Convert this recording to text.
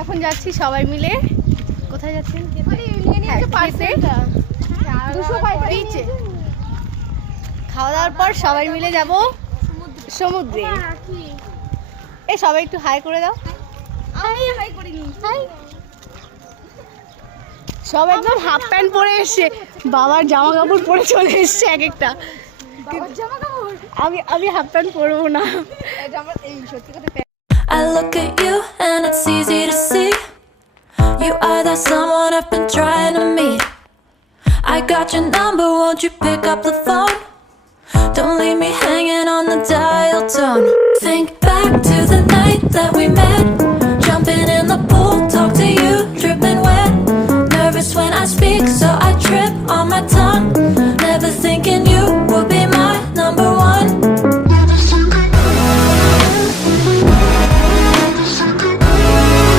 এখন যাচ্ছি সবাই মিলে। কোথায় যাচ্ছেন? বিচে। খাওয়া দাওয়ার পর সবাই মিলে যাব সমুদ্রে। এই সবাই একটু হাই করে দাও। সব একদম হাফ প্যান্ট পরে এসছে, বাবার জামা কাপড় পরে চলে এসছে এক একটা। আমি হাফ প্যান্ট পরবো না। I look at you and it's easy to see you are that someone I've been trying to meet. I got your number, won't you pick up the phone? Don't leave me hanging on the dial tone. Think back to the night that we met, jumping in